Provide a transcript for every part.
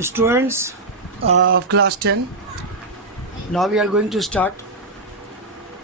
Students of class 10, now we are going to start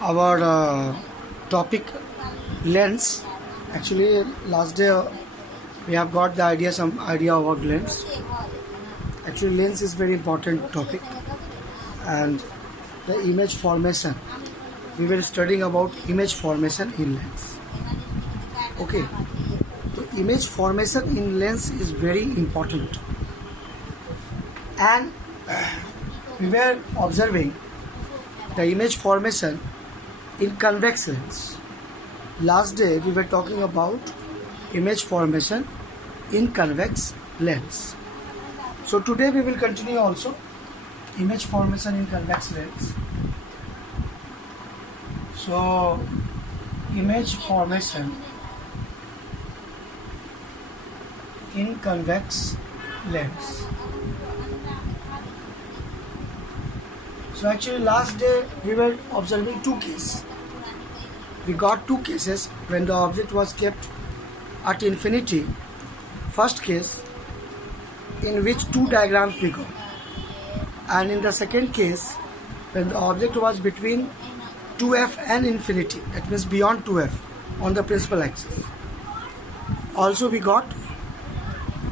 our topic lens. Actually, last day we have got some idea about lens. Actually, lens is very important topic, and the image formation. We were studying about image formation in lens. Okay, so image formation in lens is very important, and we were observing the image formation in convex lens. Last day we were talking about image formation in convex lens. So today we will continue also image formation in convex lens. So image formation in convex lens. So actually last day we were observing two cases. We got two cases when the object was kept at infinity. First case in which two diagrams we got, and in the second case when the object was between 2f and infinity, that means beyond 2f on the principal axis. Also we got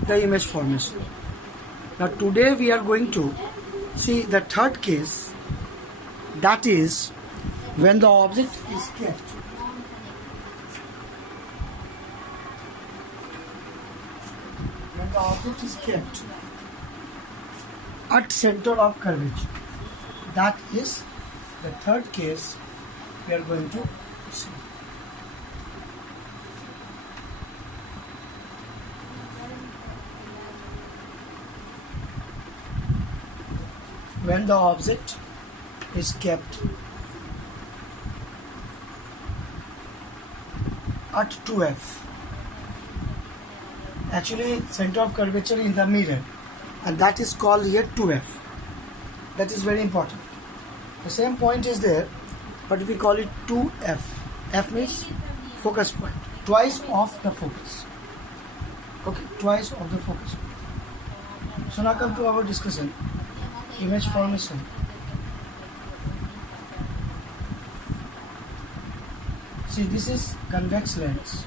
the image formation. Now today we are going to see the third case, that is when the object is kept at center of curvature. That is the third case we are going to see. When the object is kept at 2f, actually center of curvature in the mirror, and that is called here 2f. That is very important. The same point is there, but we call it 2f. F means focus point, twice of the focus. Okay, twice of the focus point. So now come to our discussion. Image formation. See, this is convex lens.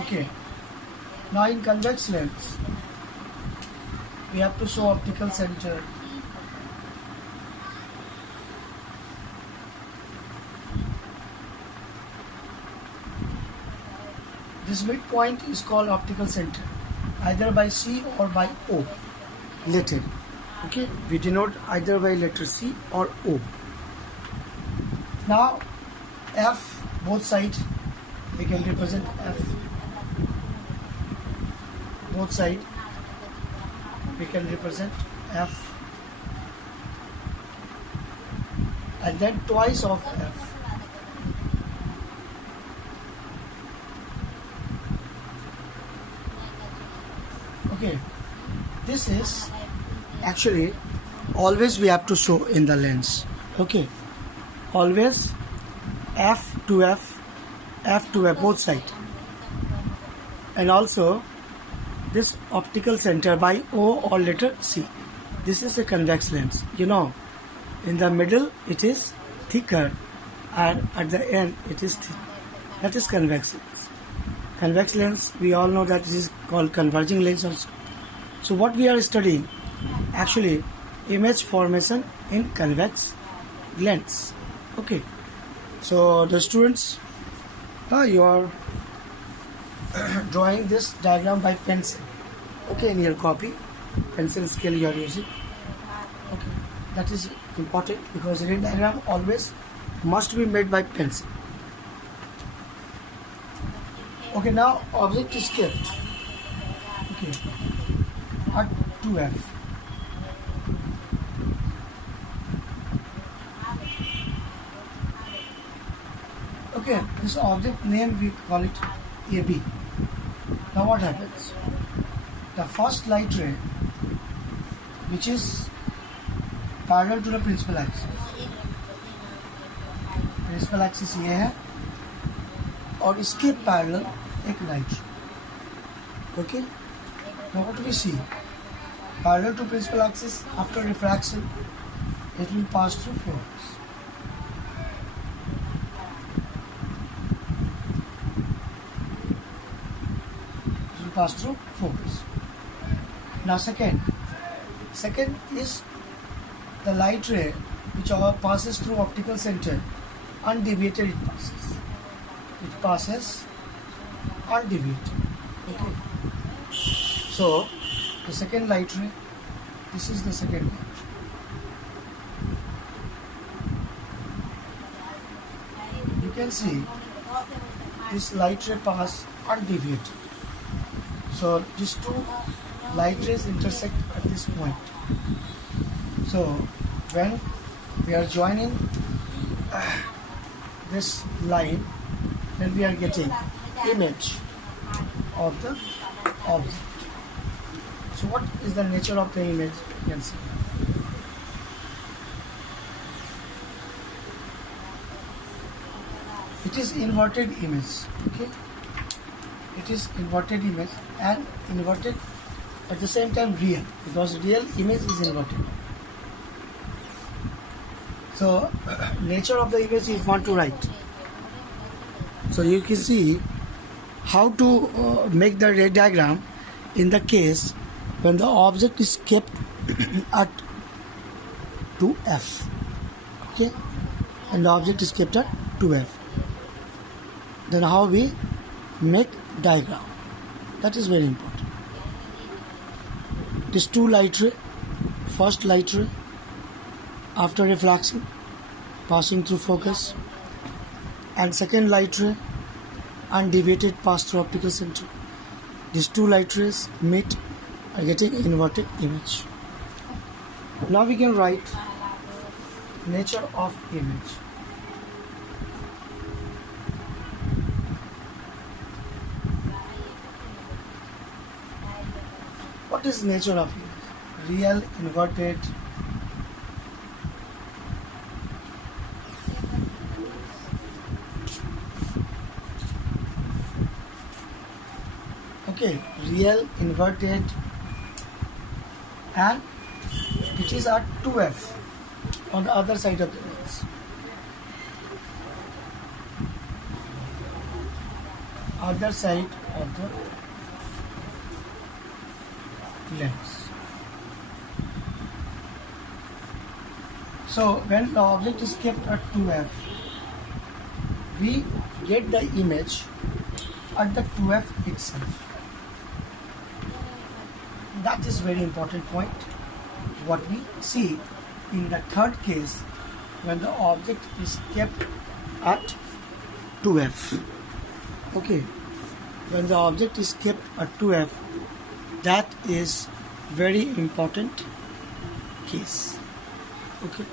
Okay. Now in convex lens, we have to show optical center. This midpoint is called optical center, either by C or by O letter. Okay, we denote either by letter C or O. Now F, both sides we can represent F. Both sides we can represent F, and then twice of F. Okay, this is actually always we have to show in the lens. Okay, always F to F, F to F, both sides, and also this optical center by O or letter C. This is a convex lens. You know, in the middle it is thicker, and at the end it is thin. That is convex lens. Convex lens, we all know that it is called converging lens also. So what we are studying, actually image formation in convex lens. Okay, so the students, you are drawing this diagram by pencil. Okay, in your copy, pencil scale you are using. Okay, that is important because a diagram always must be made by pencil. Okay, now object is kept. Okay, at 2f. Okay, this object name we call it AB. Now what happens? The first light ray, which is parallel to the principal axis, principal axis ये है और इसके parallel एक light ray. Okay. Now what do we see? Parallel to principal axis, after refraction, it will pass through focus. It will pass through focus. Now second is the light ray which passes through optical center. Undeviated it passes. It passes undeviated. Okay. So the second light ray, this is the second light ray. You can see this light ray pass undeviated. So these two light rays intersect at this point. So when we are joining this line, then we are getting image of the object. So what is the nature of the image? You can see. It is inverted image. Okay. It is inverted image and inverted at the same time real, because real image is inverted. So nature of the image is want to write. So you can see how to make the ray diagram in the case when the object is kept at 2f. Okay, and the object is kept at 2f. Then how we make diagram? That is very important. This two light ray, first light ray after reflection passing through focus, and second light ray undeviated pass through optical center. These two light rays meet are getting inverted image. Now we can write nature of image. What is nature of image? Real, inverted. Okay, real, inverted, and it is at 2f on the other side of the lens. Other side of the lens. So when the object is kept at 2f, we get the image at the 2f itself. That is very important point. What we see in the third case, when the object is kept at 2f. Okay, when the object is kept at 2f, that is very important case. Okay,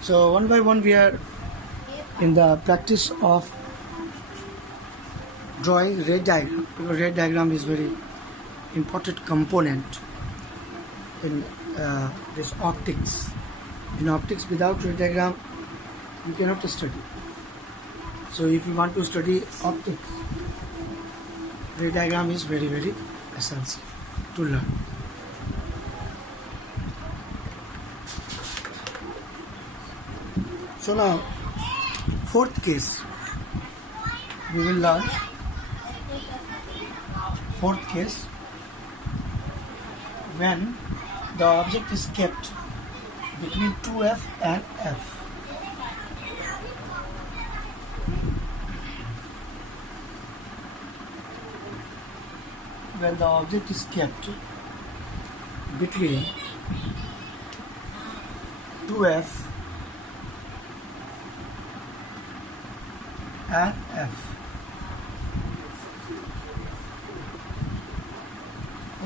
so one by one we are in the practice of drawing ray diagram. Ray diagram is very important component in this optics. In optics, without ray diagram you cannot study. So if you want to study optics, ray diagram is very, very essential to learn. So now, fourth case, we will learn. Fourth case, when the object is kept between 2f and f. When the object is kept between 2f and f.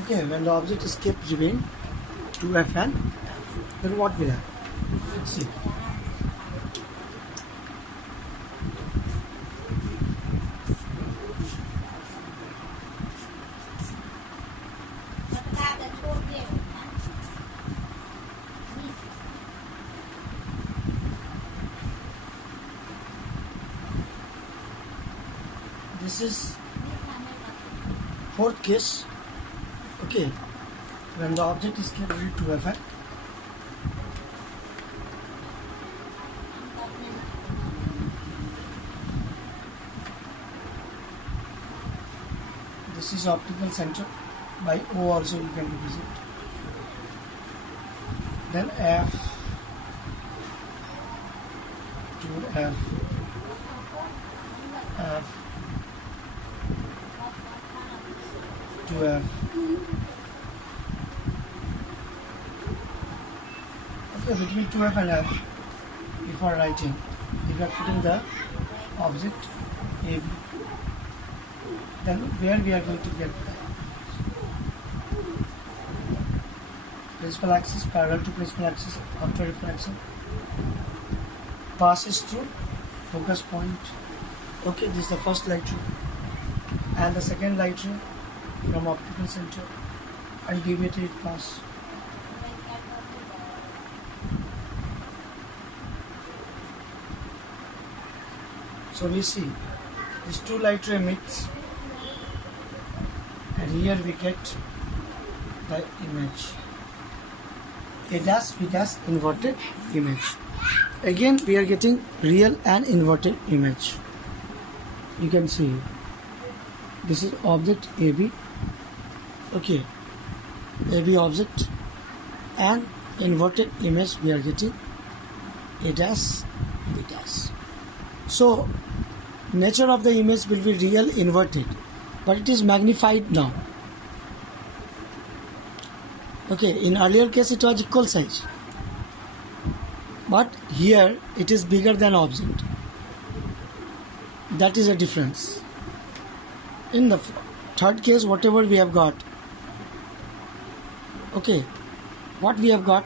Okay, when the object is kept between 2f and f, then what will happen? Let's see. This is fourth case. Okay, when the object is kept ready to effect, this is optical center. By O also you can represent. Then F to F, F to F. Okay, between 2F and F, if we are writing, if we are putting the object AB, then where we are going to get that? Principal axis parallel to principal axis after refraction, passes through focus point. Okay, this is the first light ray, and the second light ray from optical center and deviated it pass. So we see these two light ray meets, and here we get the image. A dash B dash inverted image. Again we are getting real and inverted image. You can see this is object AB. Okay, AB object, and inverted image we are getting A dash B dash. So nature of the image will be real inverted, but it is magnified now. Okay, in earlier case it was equal size, but here it is bigger than object. That is a difference. In the third case, whatever we have got, okay, what we have got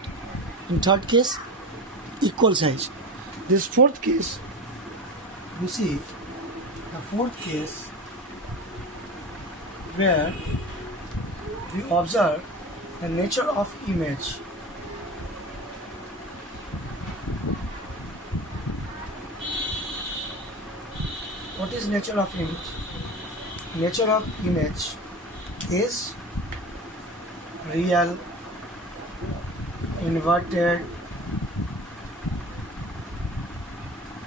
in third case, equal size. This fourth case, you see the fourth case where we observe the nature of image. What is nature of image? Nature of image is real, inverted,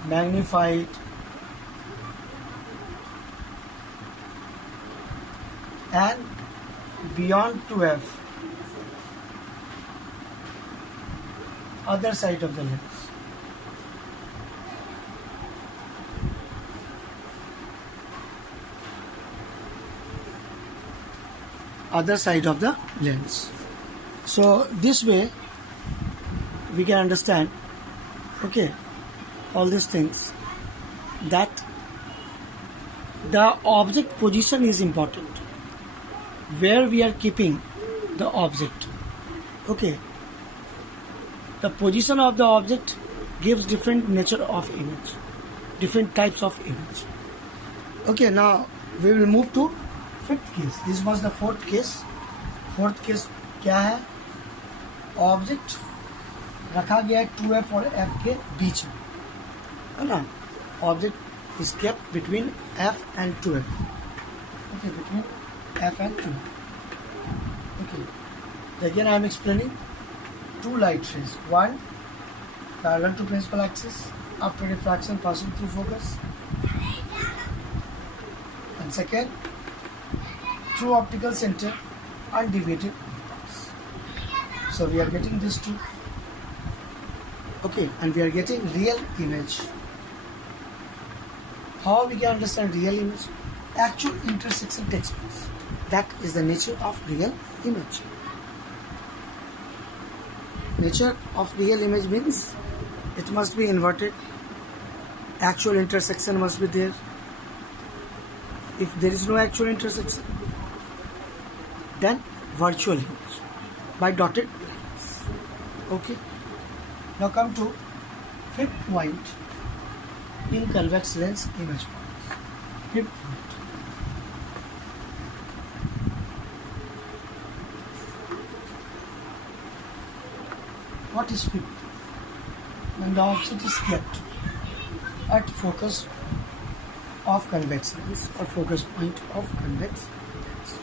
magnified, and beyond 2F, other side of the lens. Other side of the lens. So this way we can understand, okay, all these things, that the object position is important, where we are keeping the object. Okay, the position of the object gives different nature of image, different types of image. Okay, now we will move to fifth case. This was the fourth case. Fourth case क्या है? Object रखा गया है 2F और F के बीच में, है ना? Object is kept between F and 2F. Okay, between F and 2F. Okay. Again, I am explaining two light rays. One parallel to principal axis after refraction passing through focus, and second through optical center undeviated pass. So we are getting these two. Okay, and we are getting real image. How we can understand real image? Actual intersection takes place. That is the nature of real image. Nature of real image means it must be inverted. Actual intersection must be there. If there is no actual intersection, then virtual image by dotted lines. Okay. Now come to fifth point in convex lens image point. Fifth point. What is fifth? When the object is kept at focus of convex lens or focus point of convex lens.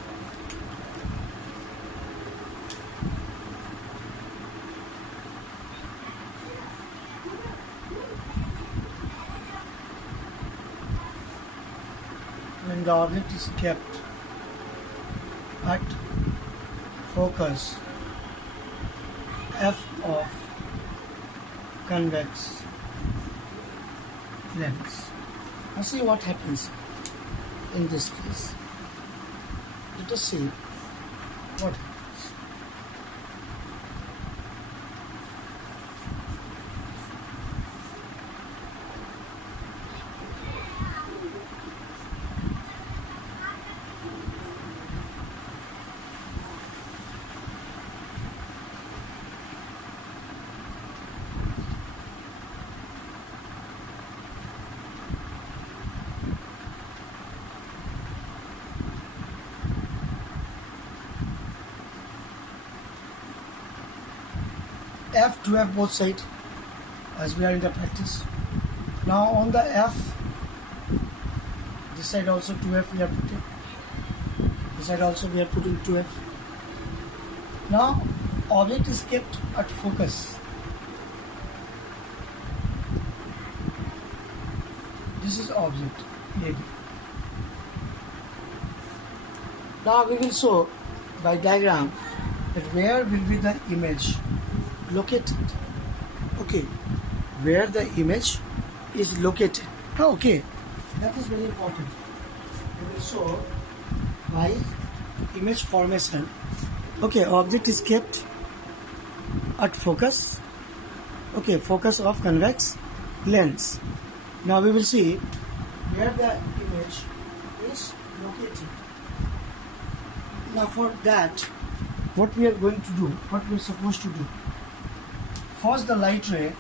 When the object is kept at focus f of convex lens. Now see what happens in this case. Let us see what happens. F to F both sides as we are in the practice. Now on the F, this side also 2F we are putting. This side also we are putting 2F. Now object is kept at focus. This is object AB. Now we will show by diagram that where will be the image located. Okay, where the image is located. Okay, that is very important. We will show by image formation. Okay, object is kept at focus. Okay, focus of convex lens. Now we will see where the image is located. Now for that, what we are going to do, what we are supposed to do. First the light ray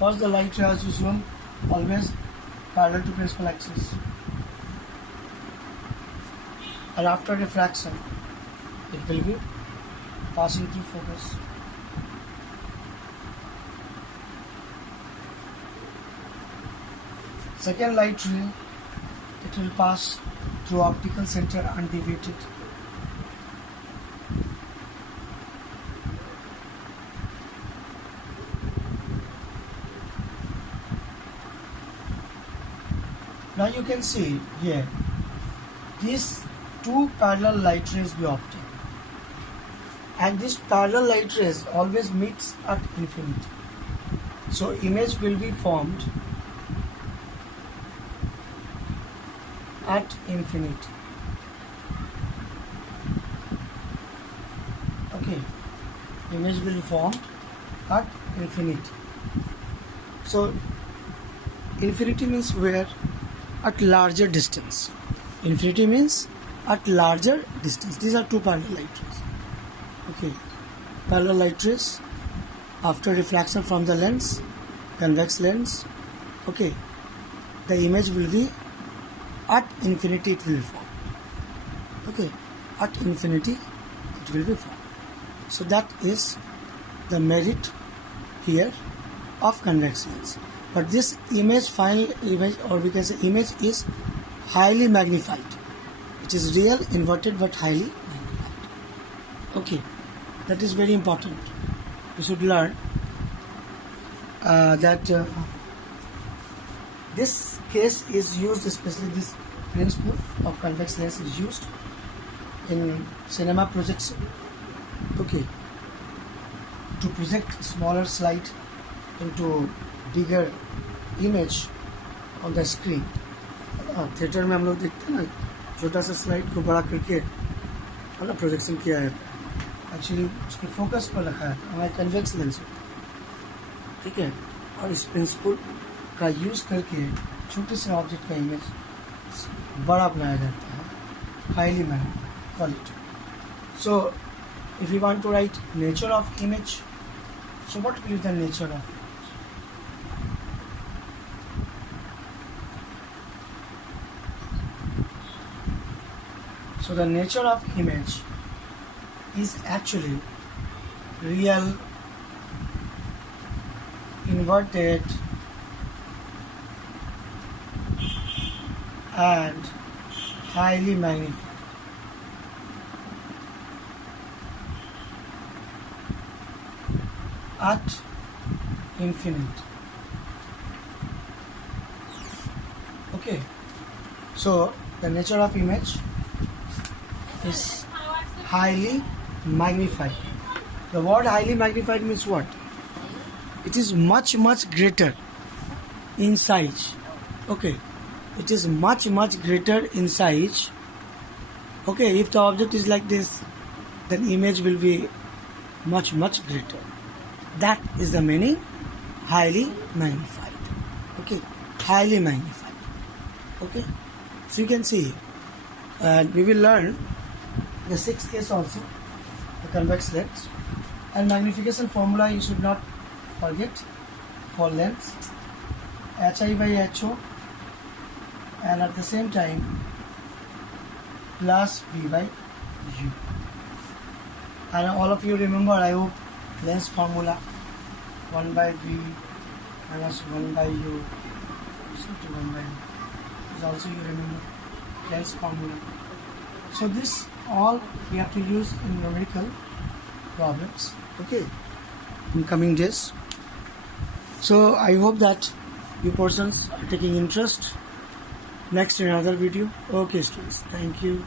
as usual, always parallel to principal axis. And after refraction, it will be passing through focus. Second light ray, it will pass through optical center undeviated. Now you can see here, these two parallel light rays we obtain, and this parallel light rays always meets at infinity. So image will be formed at infinity. Okay, image will be formed at infinity. So infinity means where? At larger distance. Infinity means at larger distance. These are two parallel light rays. Okay, parallel light rays after refraction from the lens, convex lens. Okay, the image will be at infinity, it will be formed. Okay, at infinity it will be formed. So that is the merit here of convex lens. But this image, final image, or we can say image, is highly magnified. It is real, inverted, but highly magnified. Okay, that is very important. We should learn that this case is used, especially this principle of convex lens is used in cinema projection. Okay, to project smaller slide into bigger image on the screen. Theatre में हम लोग देखते हैं ना, छोटा सा slide को बड़ा करके है ना प्रोजेक्शन किया जाता है. एक्चुअली उसके फोकस पर रखा है हमारे कन्वेक्स लेंस होता है. ठीक है, और इस प्रिंसिपल का यूज करके छोटे से ऑब्जेक्ट का इमेज बड़ा बनाया जाता है, highly magnified quality. So if you want to write nature of image, so what will be the nature of? So the nature of image is actually real, inverted, and highly magnified. At infinite. Okay, so the nature of image is highly magnified. The word highly magnified means what? It is much greater in size. Okay, it is much greater in size. Okay, if the object is like this, then image will be much greater. That is the meaning highly magnified. Okay, highly magnified. Okay, so you can see, and we will learn the sixth case also, the convex lens. And magnification formula you should not forget for lens, hi by ho, and at the same time plus v by u. And all of you remember, I hope, lens formula 1 by v minus 1 by u is equal to 1 by u. Is also you remember lens formula. So this all we have to use in numerical problems, okay, in coming days. So I hope that you persons are taking interest. Next in another video. Okay students, thank you.